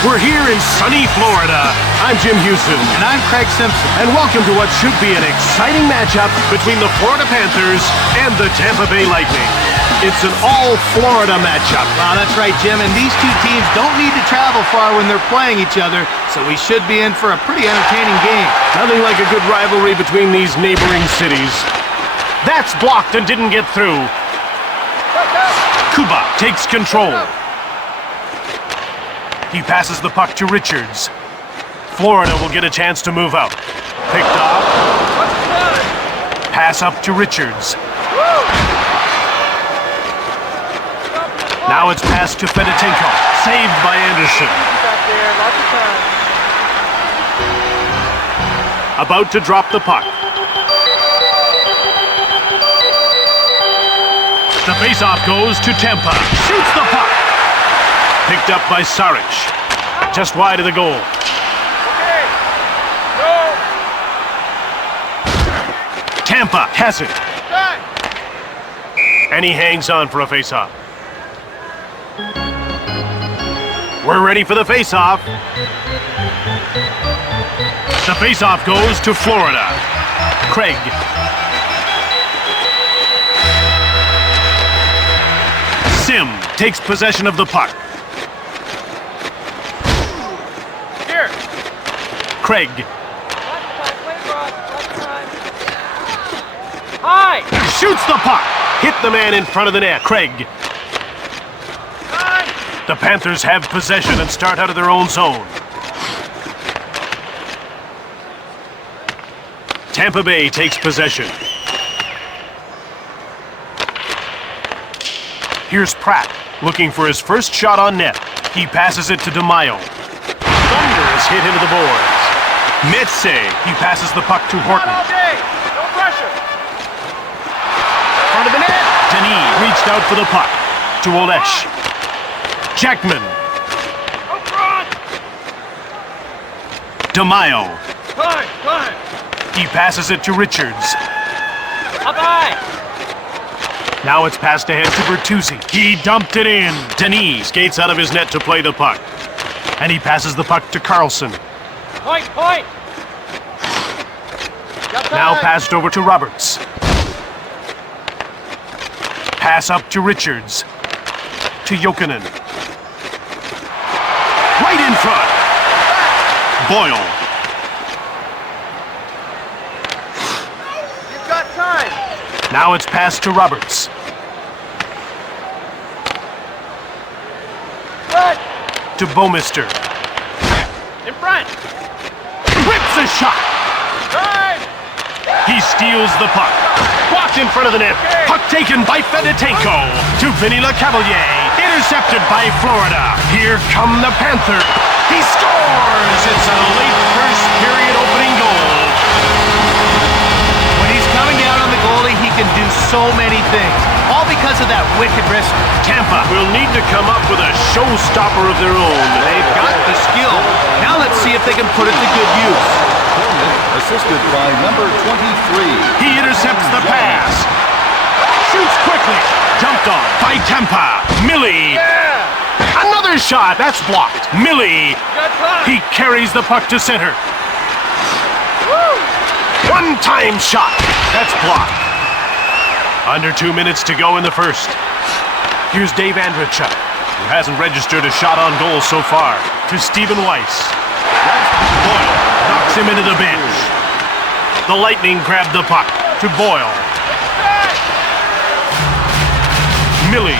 We're here in sunny Florida. I'm Jim Houston. And I'm Craig Simpson. And welcome to what should be an exciting matchup between the Florida Panthers and the Tampa Bay Lightning. It's an all-Florida matchup. Wow, that's right, Jim. And these two teams don't need to travel far when they're playing each other, so we should be in for a pretty entertaining game. Nothing like a good rivalry between these neighboring cities. That's blocked and didn't get through. Kuba takes control. He passes the puck to Richards. Florida will get a chance to move out. Picked off. Pass up to Richards. Now it's passed to Fedotenko. Saved by Anderson. About to drop the puck. The faceoff goes to Tampa. Shoots the puck. Picked up by Saric. Just wide of the goal. Tampa has it. And he hangs on for a faceoff. We're ready for the faceoff. The faceoff goes to Florida. Craig. Sim takes possession of the puck. Here. Craig. High. Shoots the puck. Hit the man in front of the net. Craig. The Panthers have possession and start out of their own zone. Tampa Bay takes possession. Here's Pratt, looking for his first shot on net. He passes it to DeMaio. Thunderous hit into the boards. Metse, he passes the puck to Horton. No pressure. Front of the net. Denis reached out for the puck to Olesh. Jackman. DeMaio. Time. He passes it to Richards. Up high. Now it's passed ahead to Bertuzzi. He dumped it in. Denis skates out of his net to play the puck. And he passes the puck to Carlson. Point. Now passed over to Roberts. Pass up to Richards. To Jokinen. Right in front. Boyle. You've got time. Now it's passed to Roberts. Good. To Bouwmeester. In front. Rips a shot. Time. He steals the puck. Blocked in front of the net. Puck taken by Fedotenko. To Vinny LeCavalier. Intercepted by Florida. Here come the Panthers. He scores! It's a late first period opening goal. When he's coming down on the goalie, he can do so many things. All because of that wicked wrist. Tampa will need to come up with a showstopper of their own. They've got the skill. Now let's see if they can put it to good use. Assisted by number 23. He intercepts the pass. Shoots quickly. Jumped on by Tampa. Millie. Another shot. That's blocked. Millie. He carries the puck to center. One-time shot. That's blocked. Under 2 minutes to go in the first. Here's Dave Andreychuk, who hasn't registered a shot on goal so far. To Stephen Weiss. Boyle knocks him into the bench. The Lightning grab the puck to Boyle. Millie.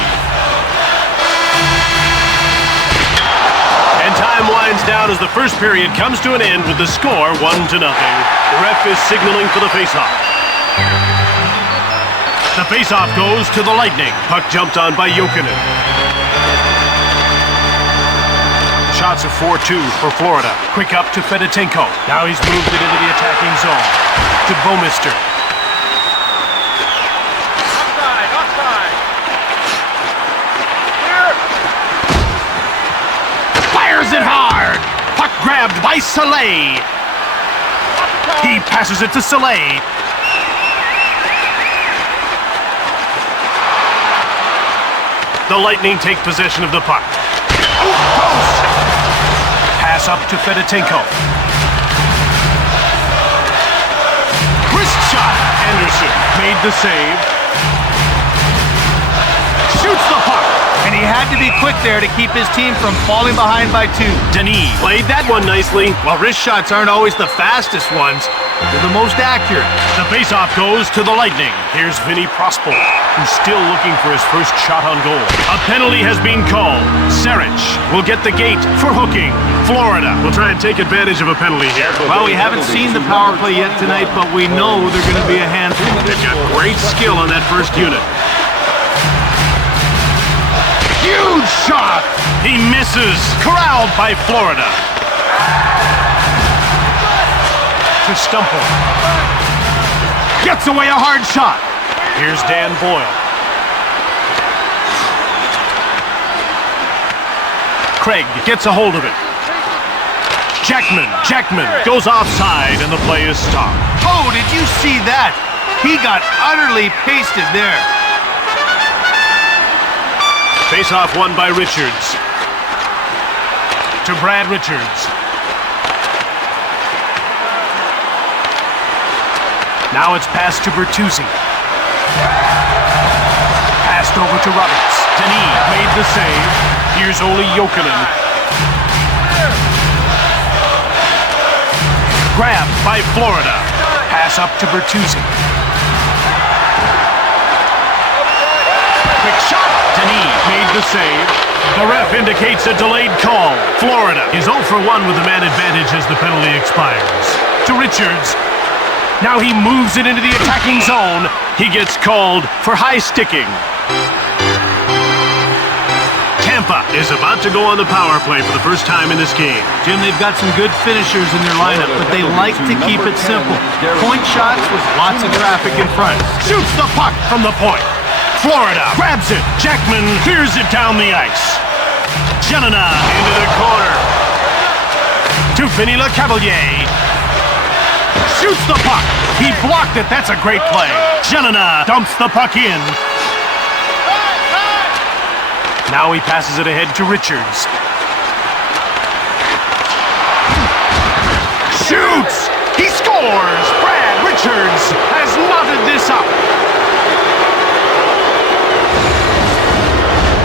And time winds down as the first period comes to an end with the score 1-0. The ref is signaling for the faceoff. The faceoff goes to the Lightning. Puck jumped on by Jokinen. Shots of 4-2 for Florida. Quick up to Fedotenko. Now he's moved it into the attacking zone. To Bouwmeester. Offside. Fires it hard. Puck grabbed by Soleil. He passes it to Soleil. The Lightning take possession of the puck. Pass up to Fedotenko. Wrist shot. Anderson made the save. Shoots the puck. And he had to be quick there to keep his team from falling behind by 2. Denis played that one nicely. While wrist shots aren't always the fastest ones, they're the most accurate. The faceoff goes to the Lightning. Here's Vinny Prospol, who's still looking for his first shot on goal. A penalty has been called. Saric will get the gate for hooking. Florida will try and take advantage of a penalty here. Well, we haven't seen the power play yet tonight, but we know they're going to be a handful. They've got great skill on that first unit. Huge shot! He misses. Corralled by Florida. To Stumple. Gets away a hard shot. Here's Dan Boyle. Craig gets a hold of it. Jackman goes offside and the play is stopped. Oh, did you see that? He got utterly pasted there. Face-off won by Richards. To Brad Richards. Now it's passed to Bertuzzi. Passed over to Roberts. Denis made the save. Here's Olli Jokinen. Grabbed by Florida. Pass up to Bertuzzi. Quick shot. Denis made the save. The ref indicates a delayed call. Florida is 0 for 1 with the man advantage as the penalty expires. To Richards. Now he moves it into the attacking zone. He gets called for high sticking. Tampa is about to go on the power play for the first time in this game. Jim, they've got some good finishers in their lineup, but they like to keep it simple. Point shots with lots of traffic in front. Shoots the puck from the point. Florida grabs it. Jackman clears it down the ice. Janina into the corner. To Vinny Lecavalier. Shoots the puck. He blocked it. That's a great play. Janina dumps the puck in. Now he passes it ahead to Richards. Shoots! He scores! Brad Richards has knotted this up.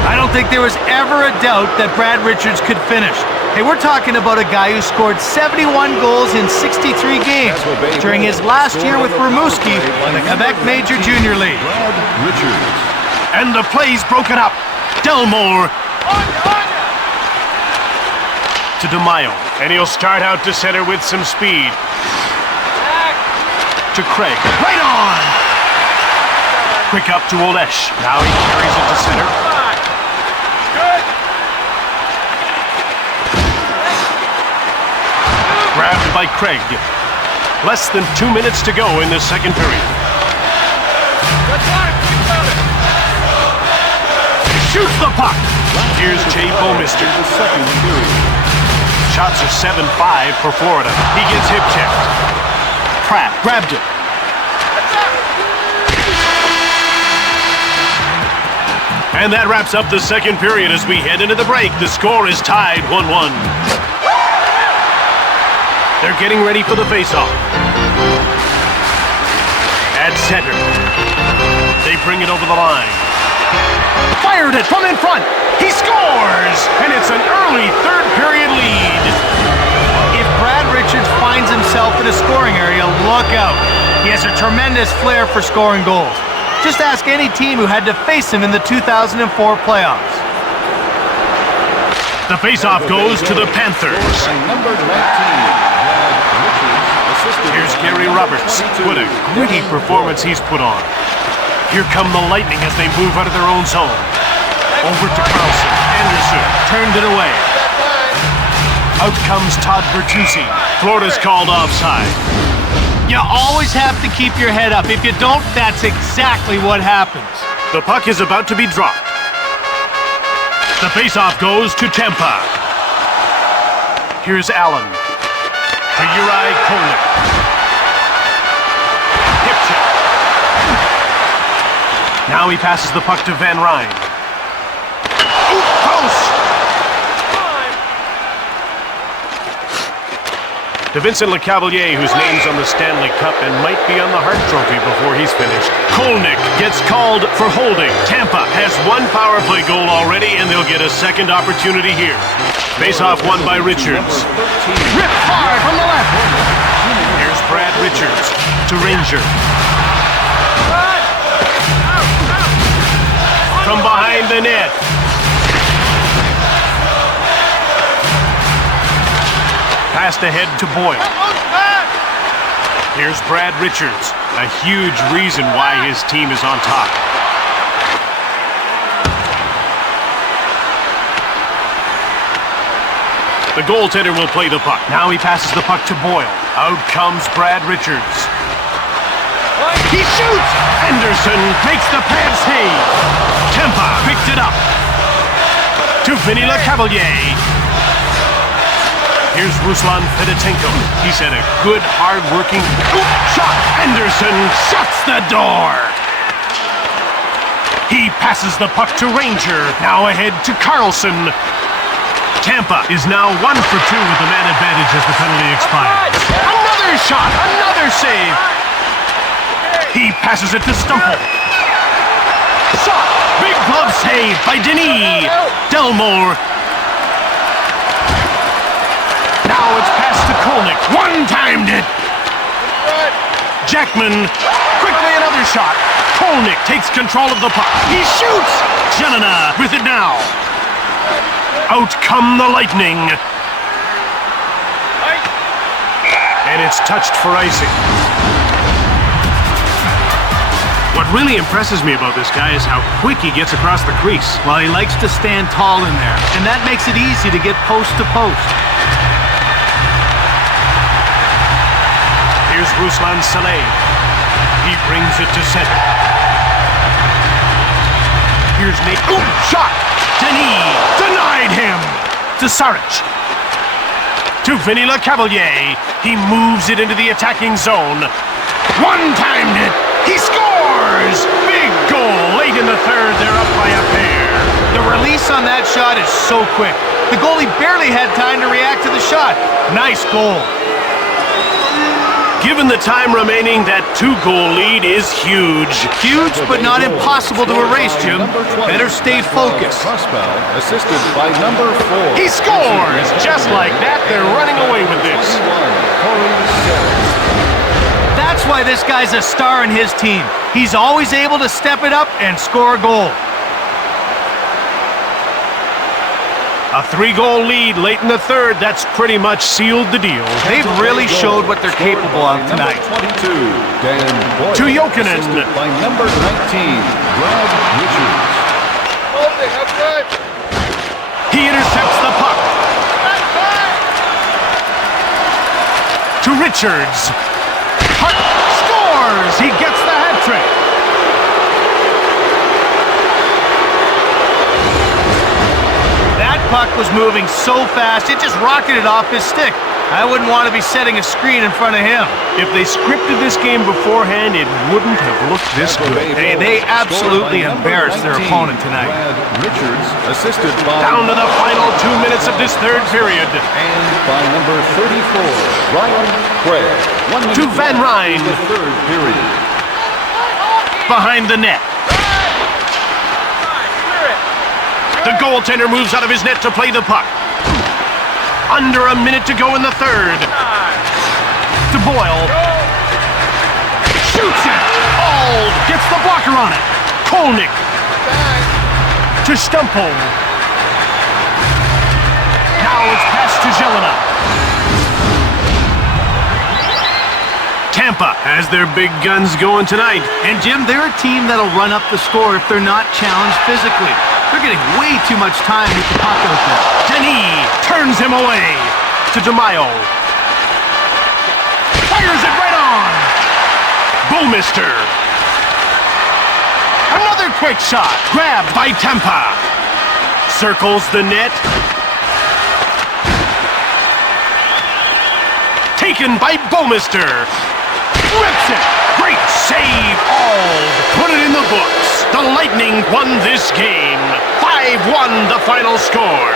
I don't think there was ever a doubt that Brad Richards could finish. Hey, we're talking about a guy who scored 71 goals in 63 games during his last year with Rimouski in the Quebec Major Junior League. Brad Richards. And the play's broken up. Delmore to DeMaio. And he'll start out to center with some speed. To Craig. Right on! Quick up to Olesh. Now he carries it to center. Grabbed by Craig. Less than 2 minutes to go in the second period. Shoots the puck. Here's Jay Bouwmeester. The second period. Shots are 7-5 for Florida. He gets hip checked. Pratt grabbed it. And that wraps up the second period as we head into the break. The score is tied 1-1. They're getting ready for the face-off. At center. They bring it over the line. Fired it from in front. He scores! And it's an early third period lead. If Brad Richards finds himself in a scoring area, look out. He has a tremendous flair for scoring goals. Just ask any team who had to face him in the 2004 playoffs. The face-off goes to the Panthers. Number 19, Brad Richards, assisted Here's by Gary number Roberts. 22. What a gritty performance he's put on. Here come the Lightning as they move out of their own zone. Over to Carlson. Anderson turned it away. Out comes Todd Bertuzzi. Florida's called offside. You always have to keep your head up. If you don't, that's exactly what happens. The puck is about to be dropped. The faceoff goes to Tampa. Here's Allen. To Uri Kolnick. Hip check. Now he passes the puck to Van Ryn. Ooh, close! to Vincent LeCavalier, whose name's on the Stanley Cup and might be on the Hart Trophy before he's finished. Kolnick gets called for holding. Tampa has one power play goal already, and they'll get a second opportunity here. Face-off won by Richards. Ripped hard from the left. Here's Brad Richards to Ranger. From behind the net. Passed ahead to Boyle. Here's Brad Richards, a huge reason why his team is on top. The goaltender will play the puck. Now he passes the puck to Boyle. Out comes Brad Richards. He shoots! Anderson makes the pad save. Tampa picked it up. To Vinny LeCavalier. Here's Ruslan Fedotenko. He's had a good, hard-working shot. Anderson shuts the door. He passes the puck to Ranger. Now ahead to Carlson. Tampa is now 1 for 2 with the man advantage as the penalty expires. Another shot. Another save. He passes it to Stumple. Shot. Big glove save by Denis. Delmore. Now it's passed to Kolnick. One-timed it. Jackman. Quickly another shot. Kolnick takes control of the puck. He shoots. Jelena with it now. Out come the Lightning. And it's touched for icing. What really impresses me about this guy is how quick he gets across the crease. Well, he likes to stand tall in there, and that makes it easy to get post to post. Here's Ruslan Saleh. He brings it to center. Here's Nate. Shot! Denis denied him to Saric. To Vinny LeCavalier. He moves it into the attacking zone. One-timed it. He scores! Big goal late in the third. They're up by a pair. The release on that shot is so quick. The goalie barely had time to react to the shot. Nice goal. Given the time remaining, that 2-goal lead is huge. Huge, but not impossible to erase, Jim. Better stay focused. Assisted by number 4. He scores! Just like that, they're running away with this. That's why this guy's a star in his team. He's always able to step it up and score a goal. A 3-goal lead late in the third. That's pretty much sealed the deal. They've really showed what they're capable of tonight. 22, Dan Boyle. To Jokinen. Assisted by number 19, Brad Richards. He intercepts the puck. To Richards. Hart scores! He gets the hat trick. That puck was moving so fast, it just rocketed off his stick. I wouldn't want to be setting a screen in front of him. If they scripted this game beforehand, it wouldn't have looked this good. Hey, they absolutely embarrassed their opponent tonight. Brad Richards, assisted by Down to the final 2 minutes of this third period. and by number 34, Ryan Craig. 1 minute To Van Ryn. in the third period. Behind the net. The goaltender moves out of his net to play the puck. Under a minute to go in the third. To Boyle. Shoots it. Auld gets the blocker on it. Kolnick. To Stumple. Now it's passed to Jelena. Tampa has their big guns going tonight. And Jim, they're a team that'll run up the score if they're not challenged physically. They're getting way too much time with the puck out there. Denis turns him away. To DeMaio. Fires it right on. Bouwmeester. Another quick shot. Grabbed by Tampa. Circles the net. Taken by Bouwmeester. Rips it. Great save. Auld put it in the books. The Lightning won this game. 5-1 the final score.